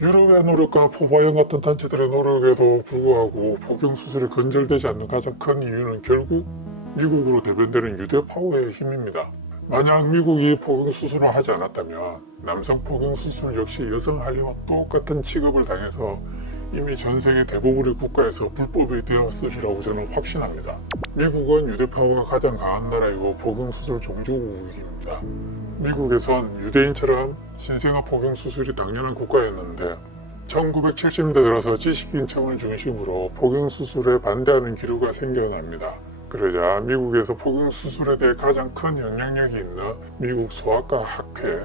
유럽의 노력과 포바이언 같은 단체들의 노력에도 불구하고 포경 수술이 근절되지 않는 가장 큰 이유는 결국 미국으로 대변되는 유대 파워의 힘입니다. 만약 미국이 포경 수술을 하지 않았다면 남성 포경 수술 역시 여성 할리와 똑같은 취급을 당해서 이미 전 세계 대부분의 국가에서 불법이 되었으리라고 저는 확신합니다. 미국은 유대 파워가 가장 강한 나라이고 포경 수술 종주국입니다. 미국에선 유대인처럼 신생아 포경 수술이 당연한 국가였는데 1970년대 들어서 지식인층을 중심으로 포경 수술에 반대하는 기류가 생겨납니다. 그러자 미국에서 포경 수술에 대해 가장 큰 영향력이 있는 미국 소아과 학회는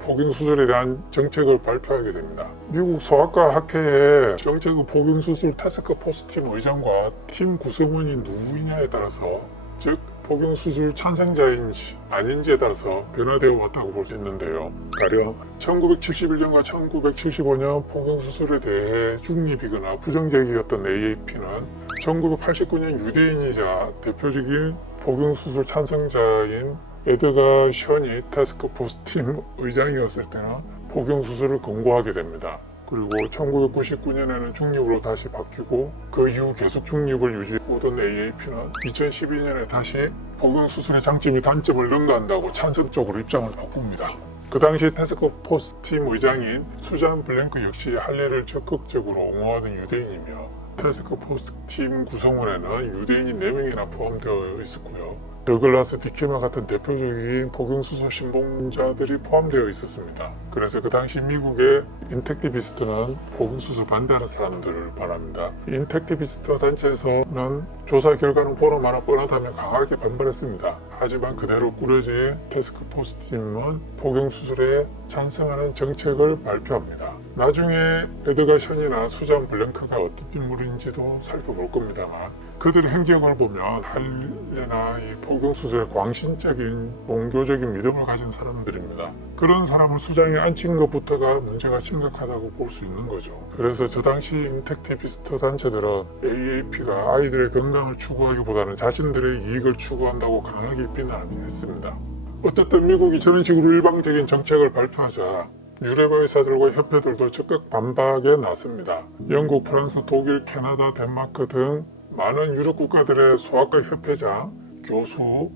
포경 수술에 대한 정책을 발표하게 됩니다. 미국 소아과 학회의 정책은 포경 수술 태스크 포스 팀 의장과 팀 구성원이 누구이냐에 따라서, 즉 포경 수술 찬성자인지 아닌지에 따라서 변화되어 왔다고 볼 수 있는데요. 가령 1971년과 1975년 포경 수술에 대해 중립이거나 부정적이었던 AAP는 1989년 유대인이자 대표적인 포경 수술 찬성자인 에드가 션이 태스크 포스 팀 의장이었을 때는 포경 수술을 권고하게 됩니다. 그리고 1999년에는 중립으로 다시 바뀌고 그 이후 계속 중립을 유지해오던 AAP는 2012년에 다시 포경 수술의 장점이 단점을 능가한다고 찬성적으로 입장을 바꿉니다. 그 당시 태스크 포스 팀 의장인 수잔 블랭크 역시 할례를 적극적으로 옹호하던 유대인이며 태스크 포스 팀 구성원에는 유대인이 4명이나 포함되어 있었고요. 더글라스 디케마 같은 대표적인 포경 수술 신봉자들이 포함되어 있었습니다. 그래서 그 당시 미국의 인텍티비스트는 포경 수술 반대하는 사람들을 말합니다. 인텍티비스트 단체에서는 조사 결과는 보나마나 뻔하다며 강하게 반발했습니다. 하지만 그대로 꾸려진 태스크 포스 팀은 포경 수술에 찬성하는 정책을 발표합니다. 나중에 에드가 션이나 수잔 블랭크가 어떤 인물인지도 살펴볼 겁니다만, 그들의 행적을 보면 할례나 이 포경 수술에 광신적인 종교적인 믿음을 가진 사람들입니다. 그런 사람을 수장에 앉힌 것부터가 문제가 심각하다고 볼 수 있는 거죠. 그래서 저 당시 인텍티비스트 단체들은 AAP가 아이들의 건강을 추구하기보다는 자신들의 이익을 추구한다고 강하게 비난했습니다. 어쨌든 미국이 저런 식으로 일방적인 정책을 발표하자 유럽의 의사들과 협회들도 적극 반박에 나섭니다. 영국, 프랑스, 독일, 캐나다, 덴마크 등 많은 유럽 국가들의 소아과 협회장, 교수,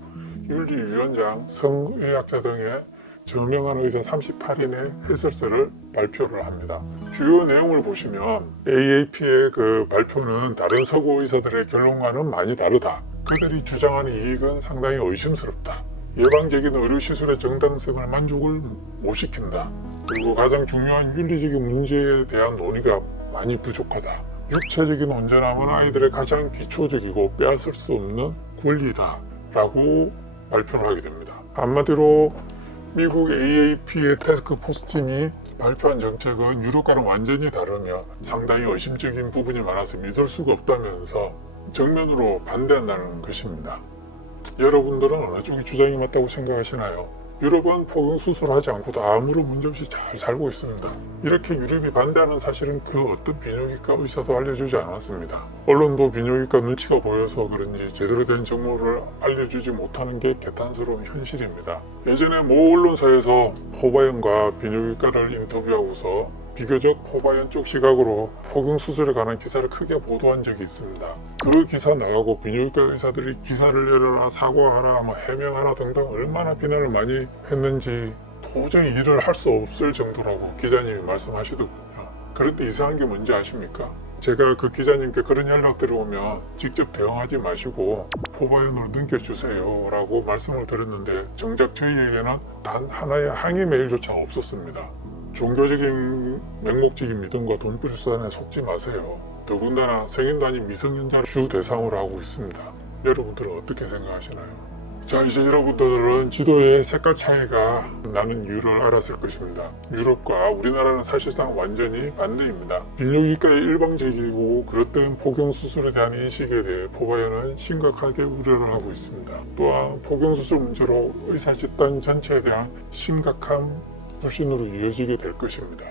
윤리위원장, 성의학자 등의 저명한 의사 38인의 해설서를 발표를 합니다. 주요 내용을 보시면 AAP의 그 발표는 다른 서구 의사들의 결론과는 많이 다르다. 그들이 주장하는 이익은 상당히 의심스럽다. 예방적인 의료시술의 정당성을 만족을 못 시킨다. 그리고 가장 중요한 윤리적인 문제에 대한 논의가 많이 부족하다. 육체적인 온전함은 아이들의 가장 기초적이고 빼앗을 수 없는 권리다 라고 발표를 하게 됩니다. 한마디로 미국 AAP의 태스크 포스 팀이 발표한 정책은 유럽과는 완전히 다르며 상당히 의심적인 부분이 많아서 믿을 수가 없다면서 정면으로 반대한다는 것입니다. 여러분들은 어느 쪽이 주장이 맞다고 생각하시나요? 유럽은 포경 수술하지 않고도 아무런 문제없이 잘 살고 있습니다. 이렇게 유럽이 반대하는 사실은 그 어떤 비뇨기과 의사도 알려주지 않았습니다. 언론도 비뇨기과 눈치가 보여서 그런지 제대로 된 정보를 알려주지 못하는 게 개탄스러운 현실입니다. 예전에 모 언론사에서 포바이언과 비뇨기과를 인터뷰하고서 비교적 포바이언 쪽 시각으로 포경 수술에 관한 기사를 크게 보도한 적이 있습니다. 그 기사 나가고 비뇨기과 의사들이 기사를 내려라, 사과하라, 해명하라 등등 얼마나 비난을 많이 했는지 도저히 일을 할 수 없을 정도라고 기자님이 말씀하시더군요. 그런데 이상한 게 뭔지 아십니까? 제가 그 기자님께 그런 연락들이 오면 직접 대응하지 마시고 포바이언으로 넘겨주세요 라고 말씀을 드렸는데 정작 저희에게는 단 하나의 항의 메일조차 없었습니다. 종교적인 맹목적인 믿음과 돈벌이 수단에 속지 마세요. 더군다나 성인도 아닌 미성년자를 주 대상으로 하고 있습니다. 여러분들은 어떻게 생각하시나요? 자, 이제 여러분들은 지도의 색깔 차이가 나는 이유를 알았을 것입니다. 유럽과 우리나라는 사실상 완전히 반대입니다. 비뇨기과의 일방적이고 그릇된 포경 수술에 대한 인식에 대해 포바이언은 심각하게 우려를 하고 있습니다. 또한 포경 수술 문제로 의사 집단 전체에 대한 심각한 불신으로 이어지게 될 것입니다.